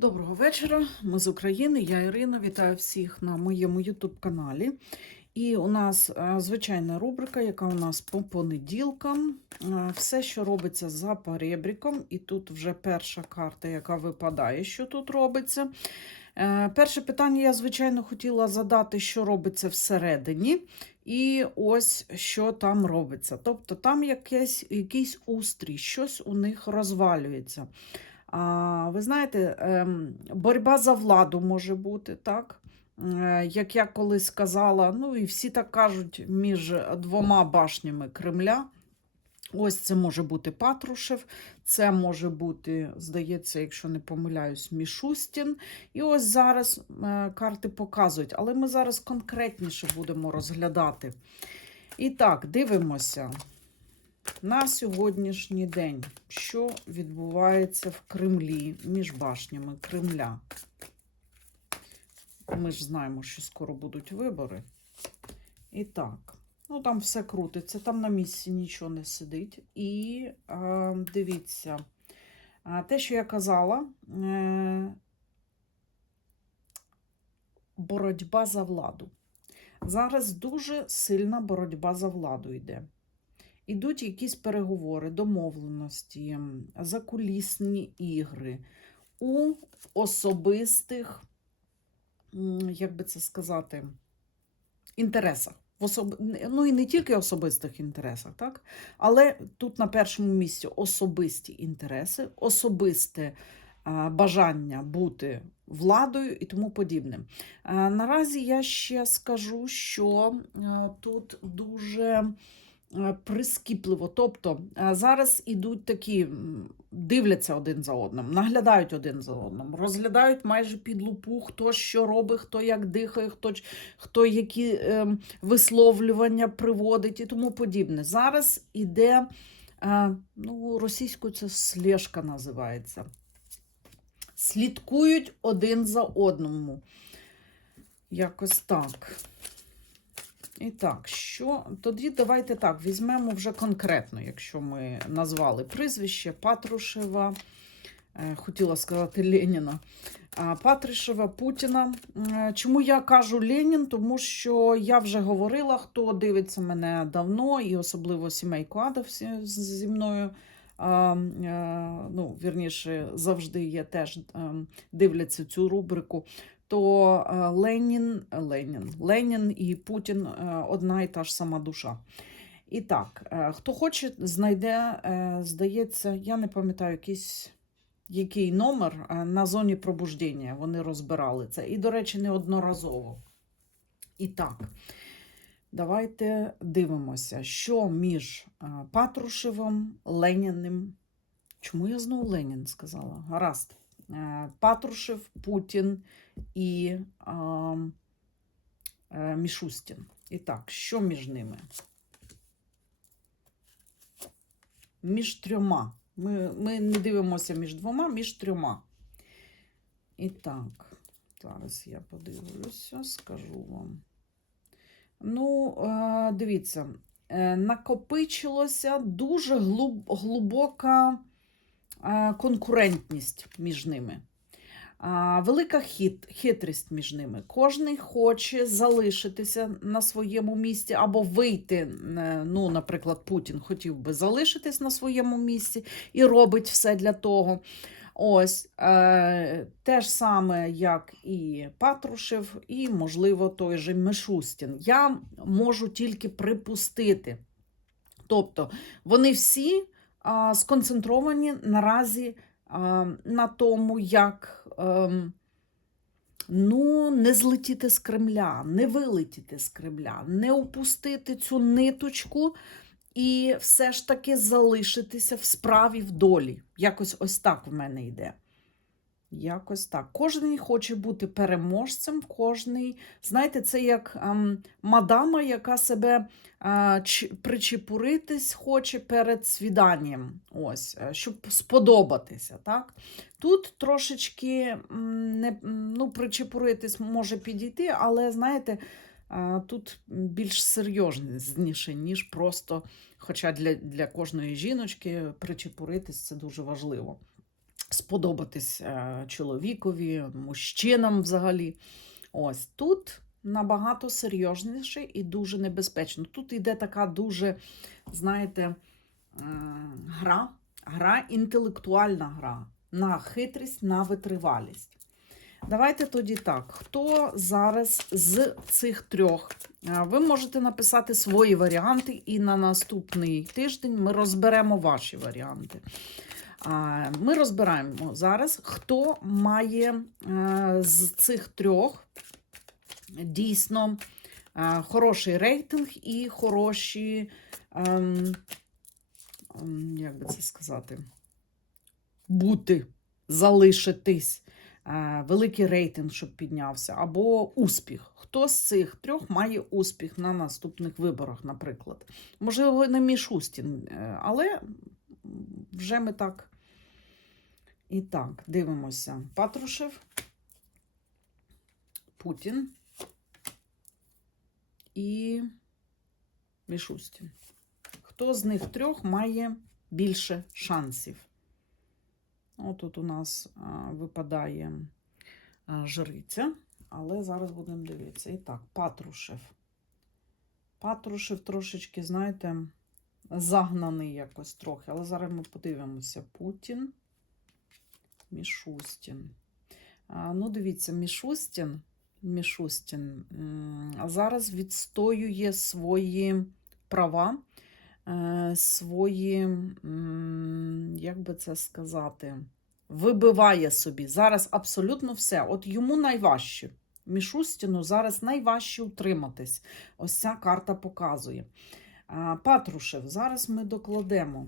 Доброго вечора. Ми з України. Я Ірина. Вітаю всіх на моєму YouTube каналі. І у нас е, звичайна рубрика, яка у нас по понеділкам. Е, Все, що робиться за перебріком. І тут вже перша карта, яка випадає, що тут робиться. Е, Перше питання я, звичайно, хотіла задати, що робиться всередині. І ось що там робиться. Тобто там якесь, якийсь устрій, щось у них розвалюється. Ви знаєте, ем, боротьба за владу може бути, так? Е, Як я колись сказала, ну і всі так кажуть, між двома башнями Кремля. Ось це може бути Патрушев, це може бути, здається, якщо не помиляюсь, Мішустін. І ось зараз е, карти показують, але ми зараз конкретніше будемо розглядати. І так, дивимося на сьогоднішній день, що відбувається в Кремлі між башнями Кремля. Ми ж знаємо, що скоро будуть вибори. І так, ну там все крутиться, там на місці нічого не сидить. І е, дивіться, те, що я казала, е, боротьба за владу. Зараз дуже сильна боротьба за владу йде. Ідуть якісь переговори, домовленості, закулісні ігри у особистих, як би це сказати, інтересах. В особ... Ну і не тільки особистих інтересах, так? але тут на першому місці особисті інтереси, особисте бажання бути владою і тому подібне. Наразі я ще скажу, що тут дуже прискіпливо. Тобто е, зараз ідуть такі, дивляться один за одним, наглядають один за одним, розглядають майже під лупу, хто що робить, хто як дихає, хто, хто які е, висловлювання приводить і тому подібне. Зараз іде, е, ну, російською це слежка називається. Слідкують один за одному. Якось так. І так, що тоді давайте так, візьмемо вже конкретно, якщо ми назвали прізвище Патрушева, е, хотіла сказати Леніна. А, Патрушева, Путіна. Е, Чому я кажу Ленін? Тому що я вже говорила, хто дивиться мене давно, і особливо сімейку з- зі мною. Е, ну, вірніше, завжди є теж ем, дивляться цю рубрику то е, Ленін, Ленін, Ленін і Путін е, одна і та ж сама душа. І так, е, хто хоче, знайде, здається, я не пам'ятаю якийсь. Який номер на зоні пробуждення вони розбирали це. І, до речі, неодноразово. І так, давайте дивимося, що між Патрушевим, Леніним. Чому я знову Ленін сказала? Гаразд. Е, Патрушев, Путін і е, Мішустін. І так, що між ними? Між трьома. Ми, ми не дивимося між двома, між трьома. І так, зараз я подивлюся, скажу вам. Ну, дивіться, е, накопичилося дуже е, конкурентність між ними. Велика хит, хитрість між ними. Кожний хоче залишитися на своєму місці або вийти. е, Ну, наприклад, Путін хотів би залишитись на своєму місці і робить все для того. Ось е, те ж саме, як і Патрушев, і, можливо, той же Мишустін. Я можу тільки припустити. Тобто, вони всі сконцентровані наразі на тому, як ем, ну, не злетіти з Кремля, не вилетіти з Кремля, не опустити цю ниточку і все ж таки залишитися в справі в долі. Якось ось так в мене йде. Якось так. Кожен хоче бути переможцем, кожний, знаєте, це як ем, мадама, яка себе е, причепуритись хоче перед свіданням, ось, е, щоб сподобатися. Так? Тут трошечки не, ну, причепуритись може підійти, але знаєте, е, тут більш серйозніше, ніж просто, хоча для, для кожної жіночки причепуритись це дуже важливо. Сподобатись е, чоловікові, мужчинам взагалі. Ось тут набагато серйозніше і дуже небезпечно. Тут йде така дуже, знаєте, гра, гра, інтелектуальна гра на хитрість, на витривалість. Давайте тоді так. Хто зараз з цих трьох? Е, Ви можете написати свої варіанти, і на наступний тиждень ми розберемо ваші варіанти. Ми розбираємо зараз, хто має е, з цих трьох дійсно е, хороший рейтинг і хороші, ем, ем, як би це сказати, бути, залишитись. е, Великий рейтинг, щоб піднявся, або успіх. Хто з цих трьох має успіх на наступних виборах, наприклад? Можливо, не Мішустін, але вже ми так. І так, дивимося. Патрушев, Путін і Мішустін. Хто з них трьох має більше шансів? Отут у нас випадає жриця, але зараз будемо дивитися. І так, Патрушев. Патрушев трошечки, знаєте, загнаний якось трохи, але зараз ми подивимося. Путін, Мішустін. Ну, дивіться, Мішустін, Мішустін зараз відстоює свої права, е, свої, як би це сказати, вибиває собі. Зараз абсолютно все. От йому найважче. Мішустіну зараз найважче утриматись. Ось ця карта показує. Патрушев, зараз ми докладемо.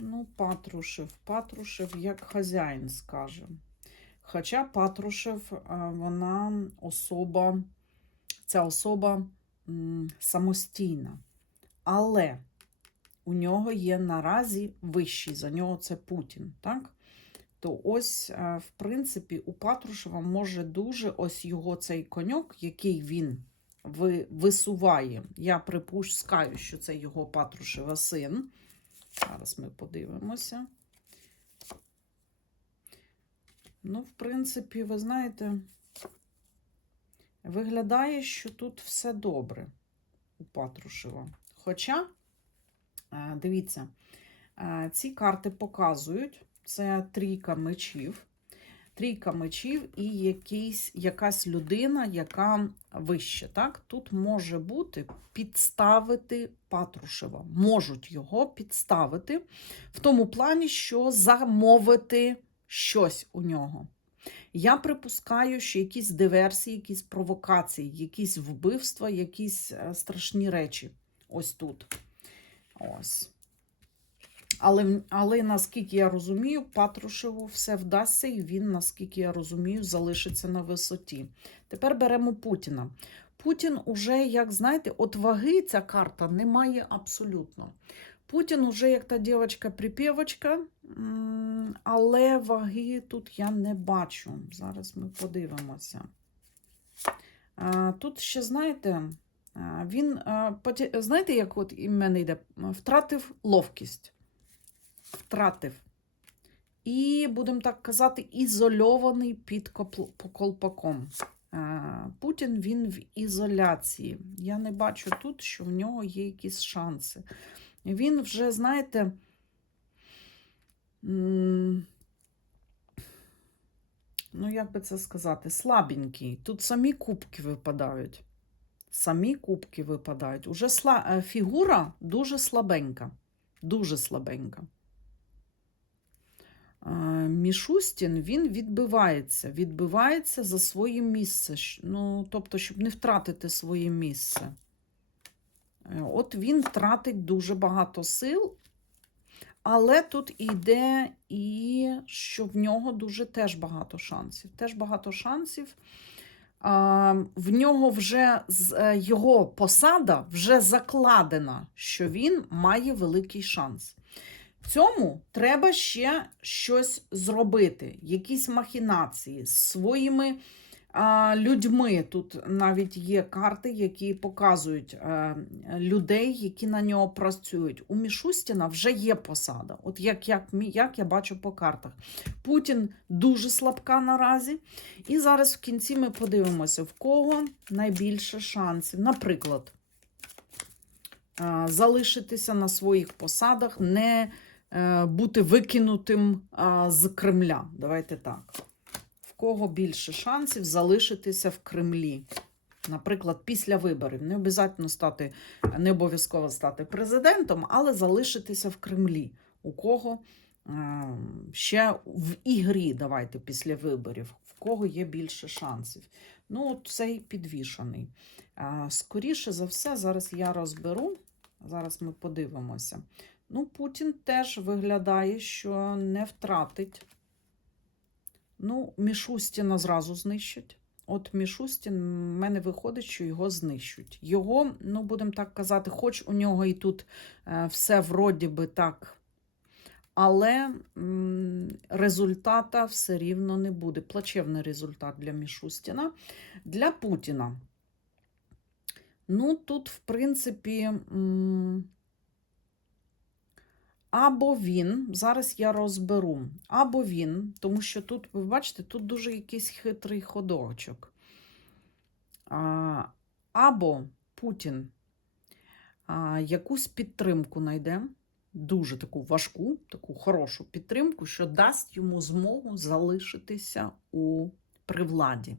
Ну, Патрушев, Патрушев як хазяїн, скаже. Хоча Патрушев, вона особа, ця особа самостійна. Але у нього є наразі вищий, за нього це Путін, так? То ось, в принципі, у Патрушева може дуже ось його цей коньок, який він висуває. Я припускаю, що це його Патрушева син. Зараз ми подивимося. Ну, в принципі, ви знаєте, виглядає, що тут все добре у Патрушева. Хоча, е, дивіться, е, ці карти показують, це трійка мечів. Трійка мечів і якийсь, якась людина, яка вище. Так? Тут може бути підставити Патрушева. Можуть його підставити в тому плані, що замовити щось у нього. Я припускаю, що якісь диверсії, якісь провокації, якісь вбивства, якісь е, страшні речі. Ось тут. Ось. Але, але наскільки я розумію, Патрушеву все вдасться, і він, наскільки я розумію, залишиться на висоті. Тепер беремо Путіна. Путін уже, як знаєте, от ваги ця карта не має абсолютно. Путін уже як та дівчинка-припівочка, але ваги тут я не бачу. Зараз ми подивимося. Тут ще, знаєте, він, знаєте, як от і мене йде, втратив ловкість. Втратив. І, будемо так казати, ізольований під колпаком. Путін він в ізоляції. Я не бачу тут, що в нього є якісь шанси. Він вже, знаєте, ну, як би це сказати, слабенький. Тут самі кубки випадають. Самі кубки випадають. Уже сла... е, фігура дуже слабенька. Дуже слабенька. Мішустін він відбивається, відбивається за своє місце. Ну, тобто, щоб не втратити своє місце. Е, От він тратить дуже багато сил, але тут іде і що в нього дуже теж багато шансів. Теж багато шансів. В нього вже е, його посада вже закладена, що він має великий шанс. Цьому треба ще щось зробити, якісь махінації з своїми а, людьми. Тут навіть є карти, які показують е, людей, які на нього працюють. У Мішустіна вже є посада. От як, як, як я бачу по картах. Путін дуже слабка наразі. І зараз в кінці ми подивимося, в кого найбільше шансів. Наприклад, залишитися на своїх посадах, не бути викинутим е, з Кремля. Давайте так. В кого більше шансів залишитися в Кремлі? Наприклад, після виборів. Не обов'язково стати, не обов'язково стати президентом, але залишитися в Кремлі. У кого е, ще в ігрі, давайте після виборів, в кого є більше шансів. Ну, цей підвішаний. Е, Скоріше за все, зараз я розберу. Зараз ми подивимося. Ну, Путін теж виглядає, що не втратить. Ну, Мішустіна зразу знищать. От Мішустін, в мене виходить, що його знищуть. Його, ну, будемо так казати, хоч у нього і тут е, все вроді би так, але результата все рівно не буде. Плачевний результат для Мішустіна. Для Путіна. Ну, тут, в принципі, або він, зараз я розберу, або він, тому що тут, ви бачите, тут дуже якийсь хитрий ходочок. Або Путін якусь підтримку знайде, дуже таку важку, таку хорошу підтримку, що дасть йому змогу залишитися у при владі.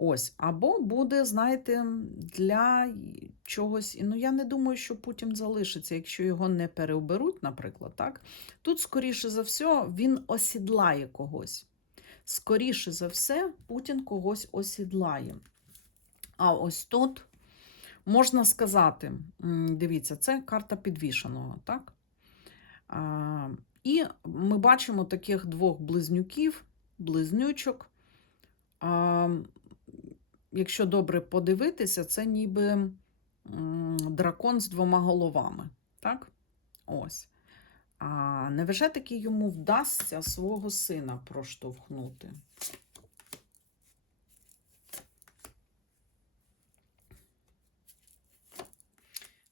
Ось, або буде, знаєте, для чогось. Ну, я не думаю, що Путін залишиться, якщо його не переоберуть, наприклад, так. Тут, скоріше за все, він осідлає когось. Скоріше за все, Путін когось осідлає. А ось тут можна сказати: дивіться, це карта підвішеного, так? А, і ми бачимо таких двох близнюків, близнючок. Якщо добре подивитися, це ніби дракон з двома головами. Так? Ось. А невже таки йому вдасться свого сина проштовхнути?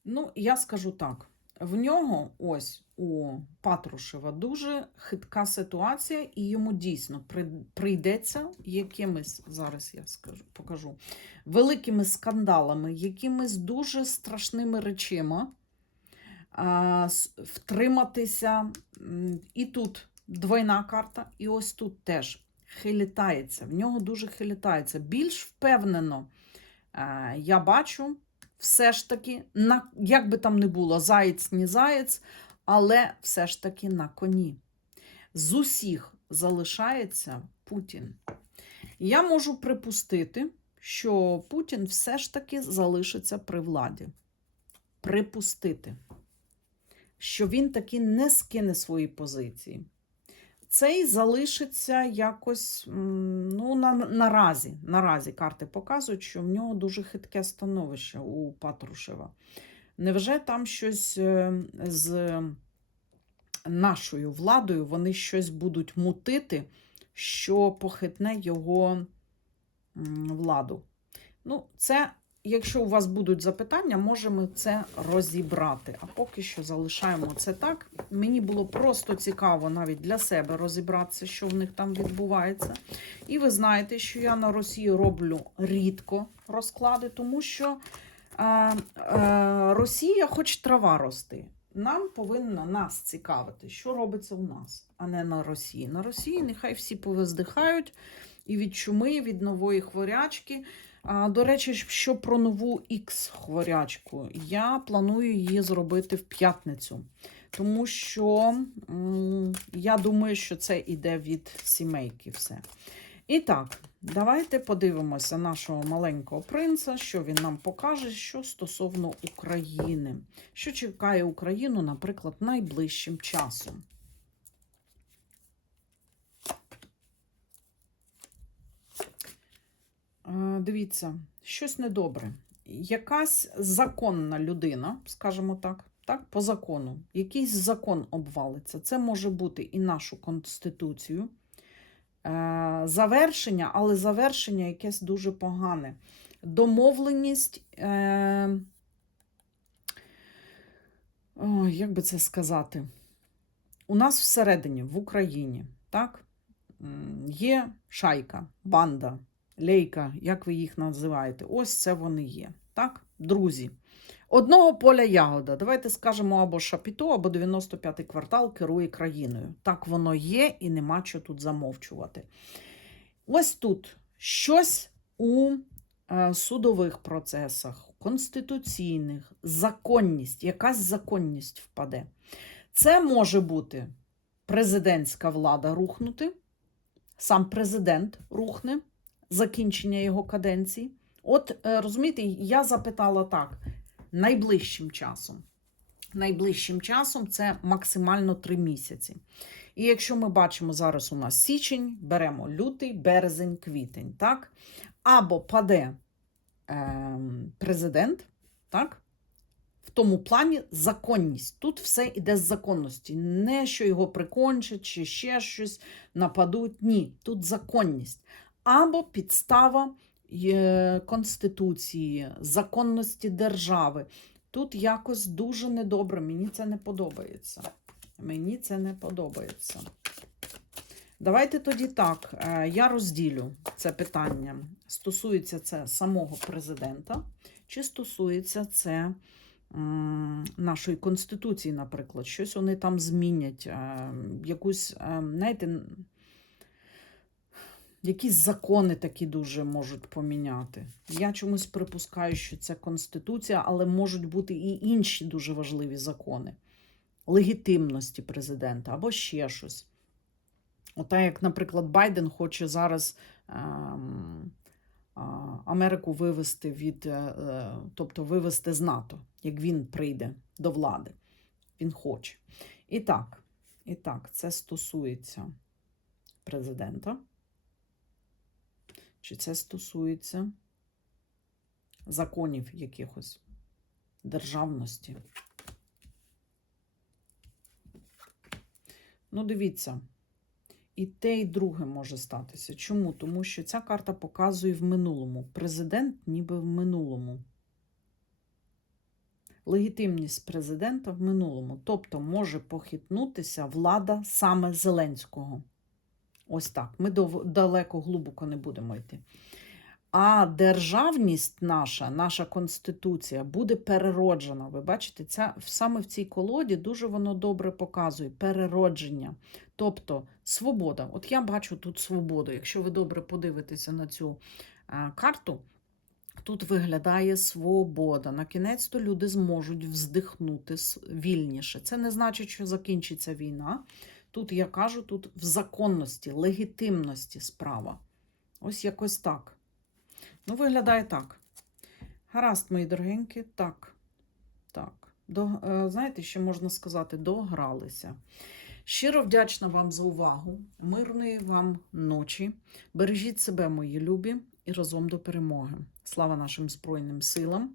Ну, я скажу так. В нього ось у Патрушева дуже хитка ситуація, і йому дійсно прийдеться якимись, зараз я скажу, покажу, великими скандалами, якимись дуже страшними речима а, втриматися. І тут двойна карта, і ось тут теж хилітається. В нього дуже хилітається. Більш впевнено, е, я бачу, все ж таки, на, як би там не було, заєць, не заєць, але все ж таки на коні. З усіх залишається Путін. Я можу припустити, що Путін все ж таки залишиться при владі. Припустити, що він таки не скине свої позиції. Цей залишиться якось ну, на, наразі. Наразі карти показують, що в нього дуже хитке становище у Патрушева. Невже там щось е, з нашою владою вони щось будуть мутити, що похитне його владу? Ну, це, якщо у вас будуть запитання, можемо це розібрати. А поки що залишаємо це так. Мені було просто цікаво навіть для себе розібратися, що в них там відбувається. І ви знаєте, що я на Росії роблю рідко розклади, тому що е, е, Росія хоч трава рости. Нам повинно нас цікавити, що робиться у нас, а не на Росії. На Росії нехай всі повиздихають і від чуми, від нової хворячки. До речі, що про нову X-хворячку. Я планую її зробити в п'ятницю, тому що я думаю, що це іде від сімейки все. І так, давайте подивимося нашого маленького принца, що він нам покаже, що стосовно України. Що чекає Україну, наприклад, найближчим часом. Дивіться, щось недобре. Якась законна людина, скажімо так, так, по закону, якийсь закон обвалиться. Це може бути і нашу конституцію, е, завершення, але завершення якесь дуже погане. Домовленість. Е, як би це сказати? У нас всередині, в Україні, так, є шайка, банда, лейка, як ви їх називаєте. Ось це вони є. Так, друзі. Одного поля ягода. Давайте скажемо або Шапіто, або 95-й квартал керує країною. Так воно є, і нема що тут замовчувати. Ось тут щось у е, судових процесах, конституційних, законність, якась законність впаде. Це може бути президентська влада рухнути, сам президент рухне, закінчення його каденції. От е, розумієте, я запитала так: найближчим часом. Найближчим часом це максимально три місяці. І якщо ми бачимо зараз у нас січень, беремо лютий, березень, квітень, так? Або паде е, президент, так? В тому плані законність. Тут все йде з законності. Не що його прикончать, чи ще щось нападуть. Ні, тут законність. Або підстава е, Конституції, законності держави. Тут якось дуже недобре. Мені це не подобається. Мені це не подобається. Давайте тоді так. е, Я розділю це питання. Стосується це самого президента, чи стосується це нашої Конституції, наприклад. Щось вони там змінять, е, якусь, знаєте, якісь закони такі дуже можуть поміняти. Я чомусь припускаю, що це Конституція, але можуть бути і інші дуже важливі закони легітимності президента або ще щось. Ота, як, наприклад, Байден хоче зараз ем, Америку вивести від, е, е, тобто вивести з НАТО, як він прийде до влади. Він хоче. І так, і так, це стосується президента. Чи це стосується законів якихось державності? Ну, дивіться, і те, і друге може статися. Чому? Тому що ця карта показує в минулому. Президент ніби в минулому. Легітимність президента в минулому. Тобто може похитнутися влада саме Зеленського. Ось так. Ми далеко глибоко не будемо йти. А державність наша, наша конституція буде перероджена. Ви бачите, ця, саме в цій колоді дуже воно добре показує переродження. Тобто свобода. От я бачу тут свободу. Якщо ви добре подивитеся на цю е, карту, тут виглядає свобода. На кінець то люди зможуть вздихнути вільніше. Це не значить, що закінчиться війна. Тут я кажу, тут в законності, легітимності справа. Ось якось так. Ну, виглядає так. Гаразд, мої дорогенькі, так. Так. До, е, знаєте, що можна сказати? Догралися. Щиро вдячна вам за увагу. Мирної вам ночі. Бережіть себе, мої любі, і разом до перемоги. Слава нашим Збройним силам.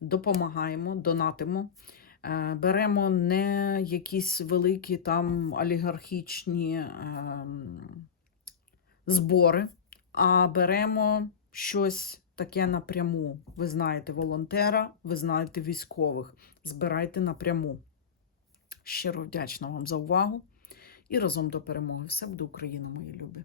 Допомагаємо, донатимо. Е, Беремо не якісь великі там олігархічні ем, збори, а беремо щось таке напряму. Ви знаєте волонтера, ви знаєте військових. Збирайте напряму. Щиро вдячна вам за увагу і разом до перемоги. Все буде Україна, мої любі.